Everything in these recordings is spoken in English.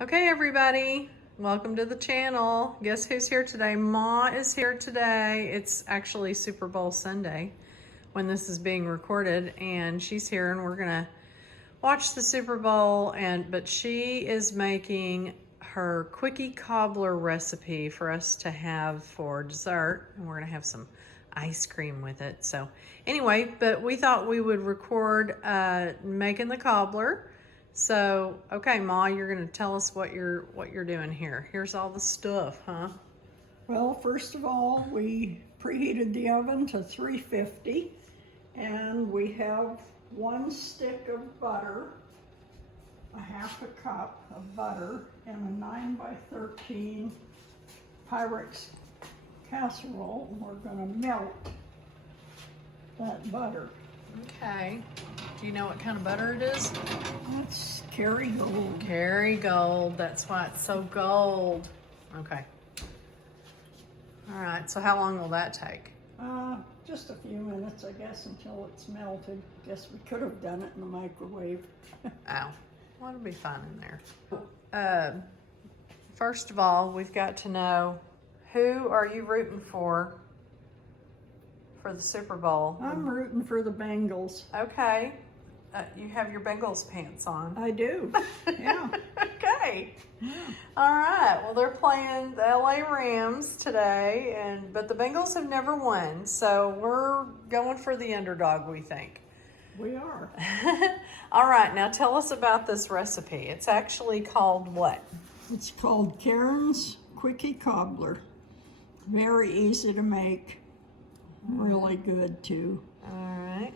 Okay, everybody, welcome to the channel. Guess who's here today? Ma is here today. It's actually Super Bowl Sunday when this is being recorded, and she's here, and we're gonna watch the Super Bowl. But she is making her Kwikee Kobbler recipe for us to have for dessert, and we're gonna have some ice cream with it. So anyway, but we thought we would record making the cobbler. So, okay, Ma, you're going to tell us what you're doing here. Here's all the stuff, huh? Well, first of all, we preheated the oven to 350, and we have 1 stick of butter, a half a cup of butter, and a 9x13 Pyrex casserole. We're going to melt that butter. Okay. Do you know what kind of butter it is? That's Kerrygold. Kerrygold. That's why it's so gold. Okay. All right. So how long will that take? Just a few minutes, I guess, until it's melted. Guess we could have done it in the microwave. Oh, well, it'll be fine in there. First of all, we've got to know, who are you rooting for the Super Bowl? I'm rooting for the Bengals. Okay. You have your Bengals pants on. I do, yeah. Okay. Yeah. All right. Well, they're playing the LA Rams today, but the Bengals have never won, so we're going for the underdog, we think. We are. All right. Now tell us about this recipe. It's actually called what? It's called Karen's Kwikee Kobbler. Very easy to make. Really good, too. All right.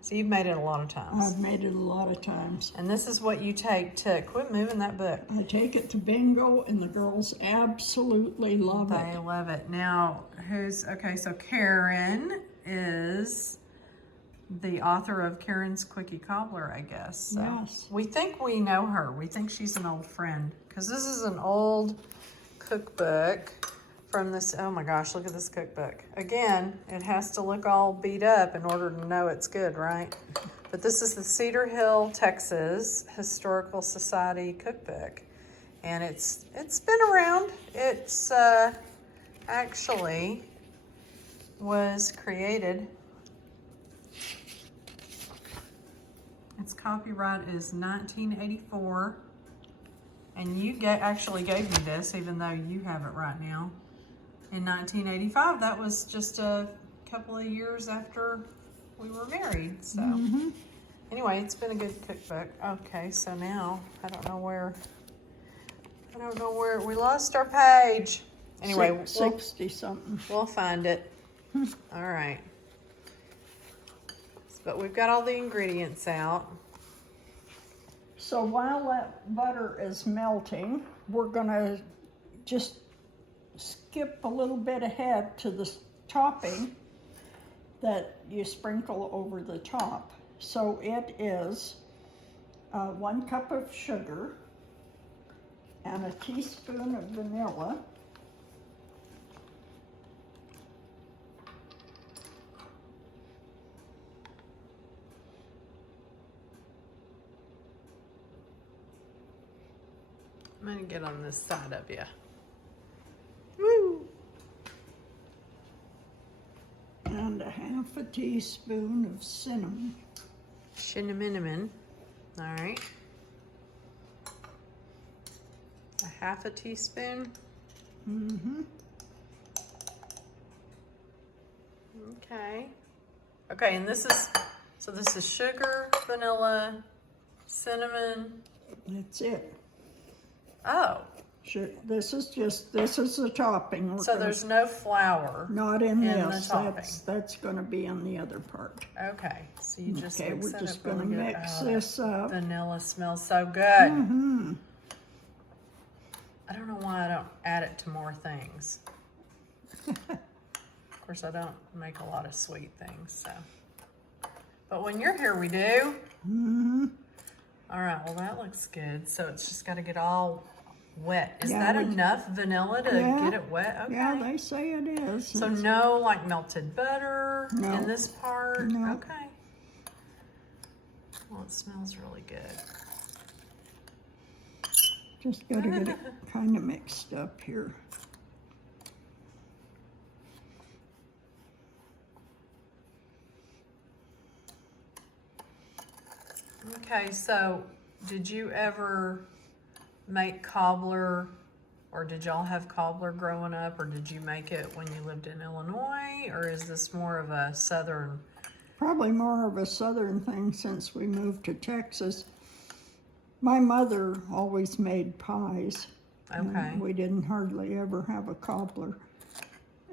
So you've made it a lot of times. I've made it a lot of times. And this is what you take to, quit moving that book. I take it to bingo, and the girls absolutely love it. They love it. Now, so Karen is the author of Karen's Kwikee Kobbler, I guess. So yes. We think we know her. We think she's an old friend, because this is an old cookbook from this. Oh my gosh, look at this cookbook. Again, it has to look all beat up in order to know it's good, right? But this is the Cedar Hill, Texas Historical Society cookbook. And it's been around. It's actually was created. Its copyright is 1984. And you actually gave me this, even though you have it right now. In 1985, that was just a couple of years after we were married. So anyway, it's been a good cookbook. Okay, so now I don't know where we lost our page. Anyway, 60 something. We'll find it. All right. But we've got all the ingredients out. So while that butter is melting, we're gonna just skip a little bit ahead to the topping that you sprinkle over the top. So it is 1 cup of sugar and a teaspoon of vanilla. I'm gonna get on this side of you. Woo! And a half a teaspoon of cinnamon. Cinnamon. All right. A half a teaspoon. Okay. Okay, and this is sugar, vanilla, cinnamon. That's it. Oh. This is the topping. So there's no flour. Not in this. The topping. That's going to be on the other part. Okay, so you just okay. mix We're it just up going to really mix good. this up. Vanilla smells so good. I don't know why I don't add it to more things. Of course, I don't make a lot of sweet things, so. But when you're here, we do. All right, well, that looks good. So it's just got to get all wet. Is that enough vanilla to get it wet? Okay. Yeah, they say it is. So no like melted butter in this part? No. Okay. Well, it smells really good. Just got to get it kind of mixed up here. Okay, so did you ever make cobbler, or did y'all have cobbler growing up, or did you make it when you lived in Illinois, or is this more of a southern? Probably more of a southern thing since we moved to Texas. My mother always made pies. Okay. We didn't hardly ever have a cobbler.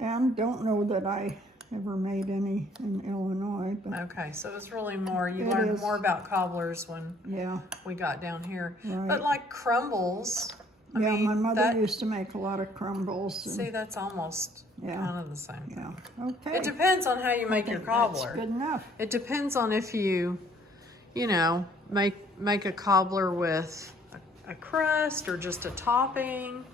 And don't know that I ever made any in Illinois. But Okay, so it's really more, you It learned is. more about cobblers when yeah, we got down here. Right. But like crumbles, I yeah. mean, My mother that, used to make a lot of crumbles. And, see, that's almost Yeah. kind of the same thing. yeah. Okay. It depends on how you I make your think cobbler. That's good enough. It depends on if you know, make a cobbler with a crust or just a topping.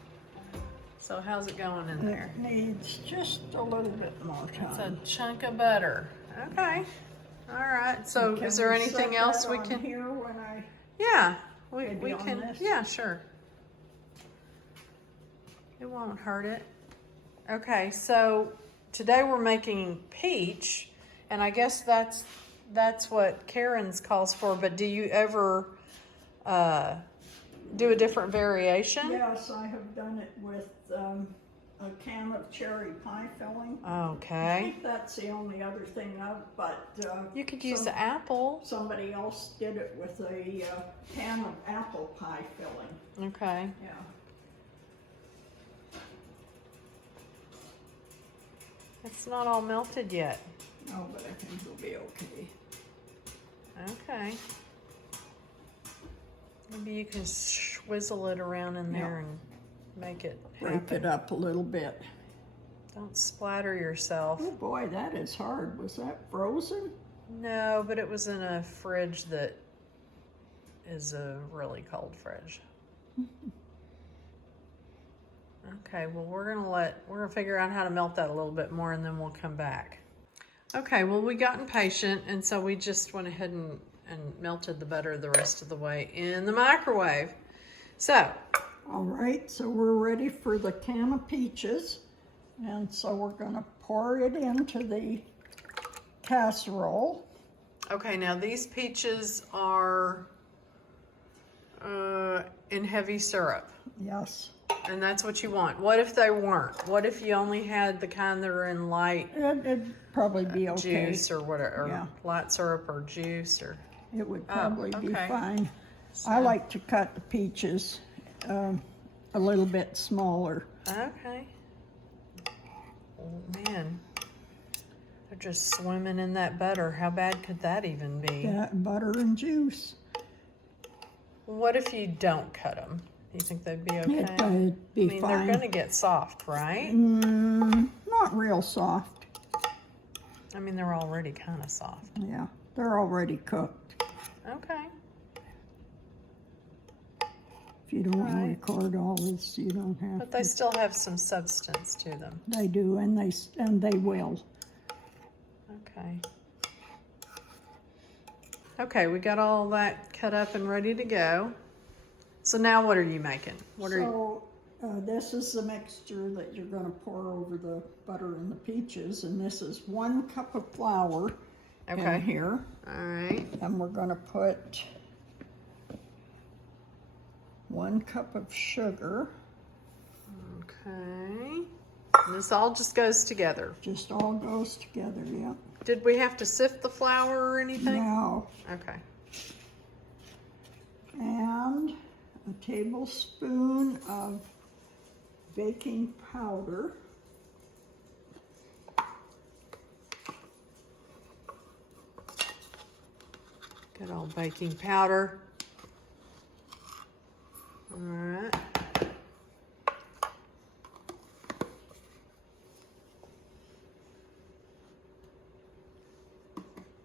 So how's it going in there? It needs just a little bit more It's a time. chunk of butter. Okay. All right. So Can is there we anything set else that we on can? here when I Yeah, Maybe we on can. this? Yeah, sure. It won't hurt it. Okay, so today we're making peach, and I guess that's what Karen's calls for. But do you ever do a different variation? Yes, I have done it with a can of cherry pie filling. I Okay. think that's the only other thing but You could use the apple. somebody else did it with a can of apple pie filling. Okay. Yeah. It's not all melted yet. Oh, but I think it'll be okay. Okay. Maybe you can swizzle it around in there and make it Break happen. it up a little bit. Don't splatter yourself. Oh boy, that is hard. Was that frozen? No, but it was in a fridge that is a really cold fridge. Okay, well we're gonna figure out how to melt that a little bit more and then we'll come back. Okay, well we got impatient and so we just went ahead and melted the butter the rest of the way in the microwave. So, All right, so we're ready for the can of peaches. And so we're gonna pour it into the casserole. okay, now these peaches are in heavy syrup. Yes. And that's what you want. What if they weren't? What if you only had the kind that are in light It'd probably be okay. juice or whatever, or Yeah. light syrup or juice or? It would probably be okay. fine. So- I like to cut the peaches a little bit smaller. Okay. Oh man, they're just swimming in that butter. How bad could that even be? That butter and juice. What if you don't cut them? You think they'd be okay? It would be I mean, fine. they're gonna get soft, right? Not real soft. I mean, they're already kind of soft. Yeah, they're already cooked. Okay. If you don't want to Right. record all this, you don't have But they to. still have some substance to them. They do, and they will. Okay. Okay, we got all that cut up and ready to go. So now what are you making? What are you? So this is the mixture that you're going to pour over the butter and the peaches, and this is 1 cup of flour Okay. in here, All right. and we're going to put 1 cup of sugar. Okay. And this all just goes together. Just all goes together, yeah. Did we have to sift the flour or anything? Now, Okay. and a tablespoon of baking powder. Good old baking powder. All right.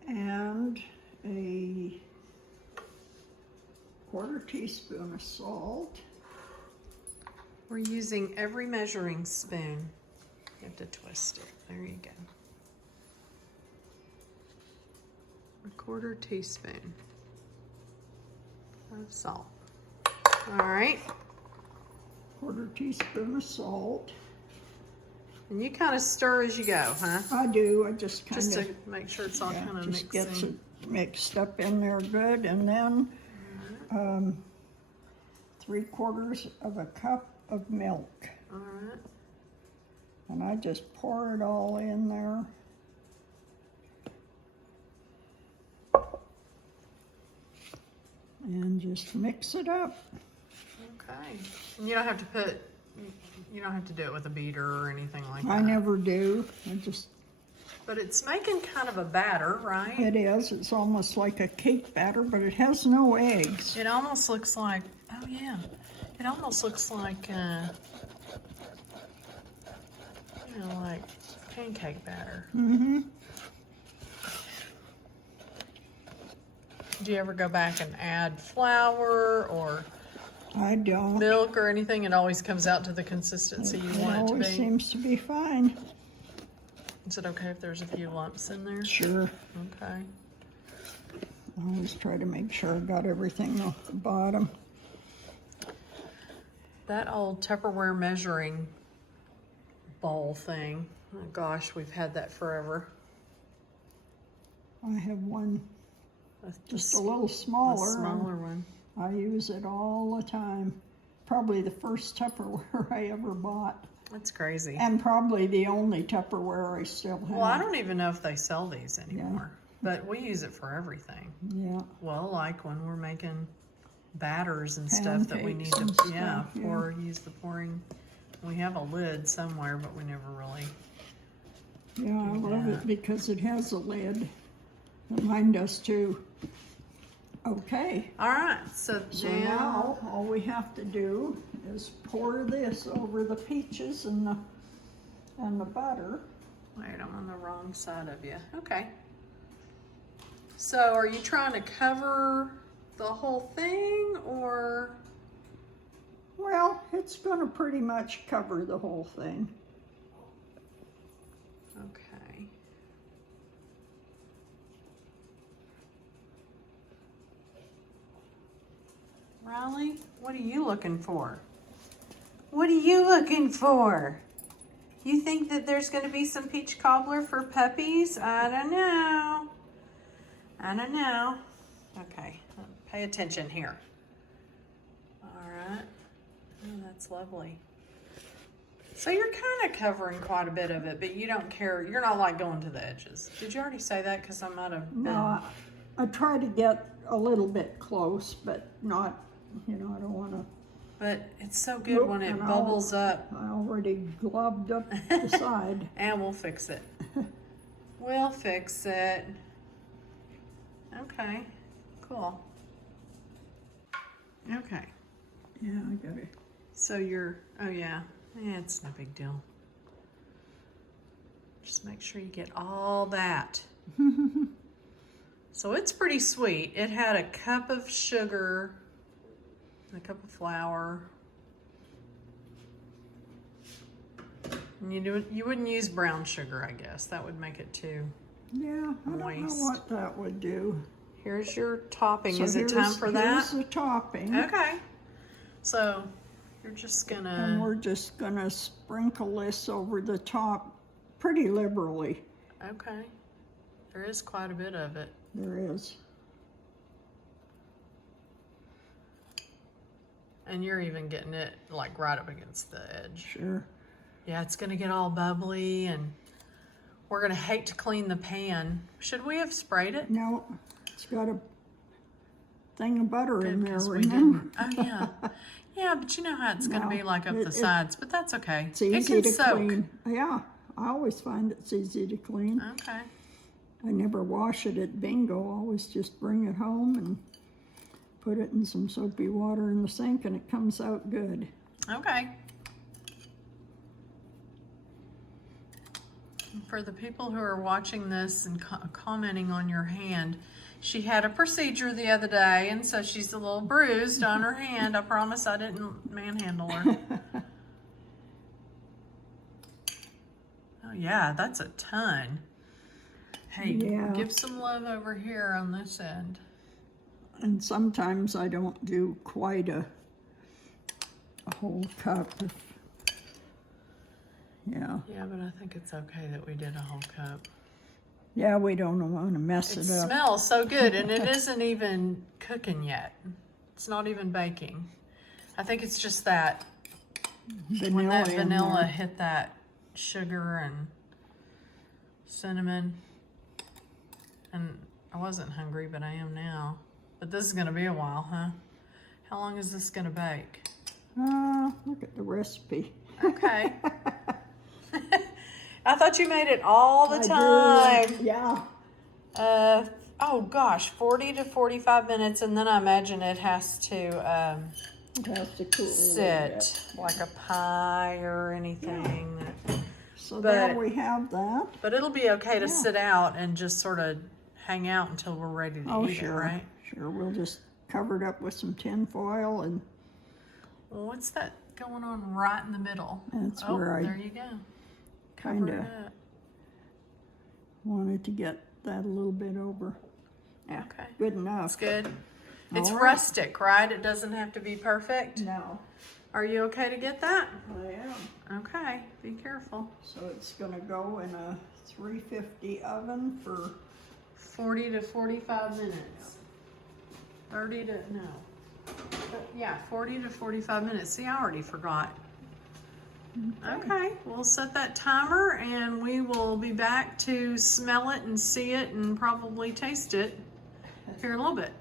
And a 1/4 teaspoon of salt. We're using every measuring spoon. You have to twist it. There you go. 1/4 teaspoon of salt. All right. 1/4 teaspoon of salt. And you kind of stir as you go, huh? I do. I just kind Just of to make sure it's all kind of just gets it mixing. mixed up in there good, and then 3/4 of a cup of milk. All right. And I just pour it all in there. And just mix it up. Okay. And you don't have to do it with a beater or anything like that. I never do. But it's making kind of a batter, right? It is. It's almost like a cake batter, but it has no eggs. It almost looks like, oh yeah, it almost looks like, like pancake batter. Mm-hmm. Do you ever go back and add flour or I don't. milk or anything? It always comes out to the consistency you want it to always be. seems to be fine. Is it okay if there's a few lumps in there? Sure. Okay. I always try to make sure I got everything off the bottom. That old Tupperware measuring bowl thing, oh gosh, we've had that forever. I have one just a A little smaller. smaller one. I use it all the time. Probably the first Tupperware I ever bought. That's crazy. And probably the only Tupperware I still have. Well, I don't even know if they sell these anymore, but we use it for everything. Yeah. Well, like when we're making batters and stuff that we need to, Pancakes and yeah, stuff, pour, use the pouring. We have a lid somewhere, but we never really. Yeah, I love it because it has a lid. Mine does too. Okay. All right, so Now all we have to do is pour this over the peaches and the butter. Wait, I'm on the wrong side of you. Okay. So are you trying to cover the whole thing or? Well, it's going to pretty much cover the whole thing. Okay. Riley, what are you looking for? What are you looking for? You think that there's going to be some peach cobbler for puppies? I don't know. I don't know. Okay, pay attention here. All right. Oh, that's lovely. So you're kind of covering quite a bit of it, but you don't care. You're not like going to the edges. Did you already say that? Because I might have been. No, I try to get a little bit close, but not, I don't want to. But it's so good when it bubbles up. I already gloved up the side. And we'll fix it. We'll fix it. Okay, cool. Okay. Yeah, I got it. So oh yeah, it's no big deal. Just make sure you get all that. So it's pretty sweet. It had a cup of sugar, a cup of flour. And you wouldn't use brown sugar, I guess. That would make it too Yeah, I don't know moist. what that would do. Here's your topping. So Is it time for that? Here's the topping. Okay. So you're just And gonna. we're just going to sprinkle this over the top pretty liberally. Okay. There is quite a bit of it. There is. And you're even getting it like right up against the edge. Sure. Yeah, it's gonna get all bubbly and we're gonna hate to clean the pan. Should we have sprayed it? No, it's got a thing of butter in there, Because we remember? didn't. Oh yeah. Yeah, but you know how it's gonna No, be like up the sides, but that's okay. It's easy it can to soak. clean. Yeah, I always find it's easy to clean. Okay. I never wash it at bingo. I always just bring it home and put it in some soapy water in the sink and it comes out good. Okay. For the people who are watching this and commenting on your hand, she had a procedure the other day, and so she's a little bruised on her hand. I promise I didn't manhandle her. Oh yeah, that's a ton. Hey, Yeah. give some love over here on this end. And sometimes I don't do quite a whole cup. Yeah. Yeah, but I think it's okay that we did a whole cup. Yeah, we don't want to mess It it up. smells so good, and it isn't even cooking yet. It's not even baking. I think it's just that when that vanilla hit that sugar and cinnamon. And I wasn't hungry, but I am now. But this is going to be a while, huh? How long is this going to bake? Look at the recipe. Okay. I thought you made it all the time. Yeah. Oh gosh, 40 to 45 minutes, and then I imagine it has to It has to cool sit like a pie or anything. Yeah. So there we have that. But it'll be okay to sit out and just sort of hang out until we're ready to eat it, right? Sure, we'll just cover it up with some tin foil and... Well, what's that going on right in the middle? That's where there you go. Kind of wanted to get that a little bit over. Yeah, okay. Good enough. That's good. It's All right. rustic, right? It doesn't have to be perfect? No, Are you okay to get that? I am. Okay, be careful. So it's going to go in a 350 oven for 40 to 45 minutes. 30 to, no. Yeah, 40 to 45 minutes. See, I already forgot. Okay, we'll set that timer and we will be back to smell it and see it and probably taste it here in a little bit.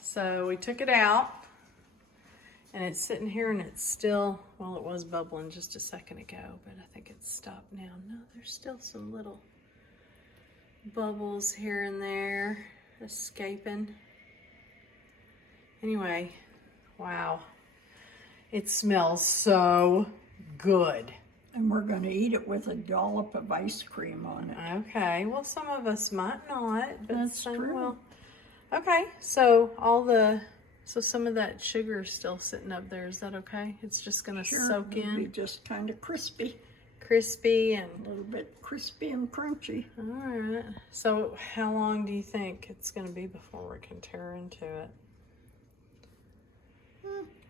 So we took it out and it's sitting here and it's still, well, it was bubbling just a second ago, but I think it's stopped now. No, there's still some little bubbles here and there escaping. Anyway, wow. It smells so good. And we're going to eat it with a dollop of ice cream on it. Okay, well, some of us might not, but That's some true. will. Okay, so some of that sugar is still sitting up there. Is that okay? It's just gonna soak It'll be in, just kind of crispy. crispy and. A little bit crispy and crunchy. All right. So how long do you think it's gonna be before we can tear into it?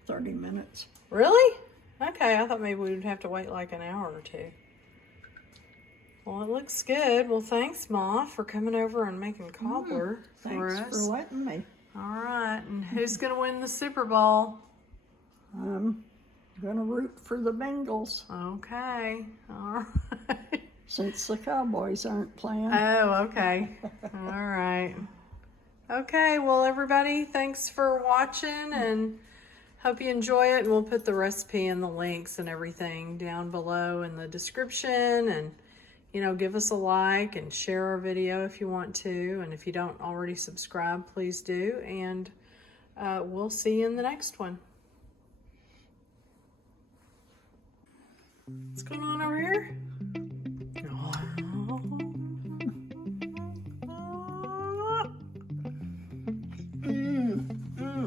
30 minutes. Really? Okay, I thought maybe we would have to wait like an hour or two. Well, it looks good. Well, thanks, Ma, for coming over and making cobbler for us. Thanks for letting me. All right, and who's going to win the Super Bowl? I'm going to root for the Bengals Okay, all right. since the Cowboys aren't playing. Oh, okay. All right. Okay, well, everybody, thanks for watching, and hope you enjoy it. And we'll put the recipe and the links and everything down below in the description. And, you know, give us a like and share our video if you want to. And if you don't already subscribe, please do. And we'll see you in the next one. What's going on over here?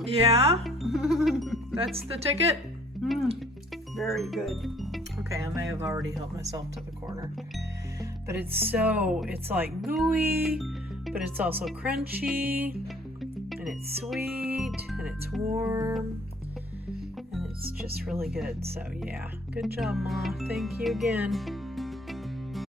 Yeah? That's the ticket? Very good. Okay, I may have already helped myself to the corner. But it's like gooey, but it's also crunchy, and it's sweet, and it's warm, and it's just really good. So yeah, good job, Ma. Thank you again.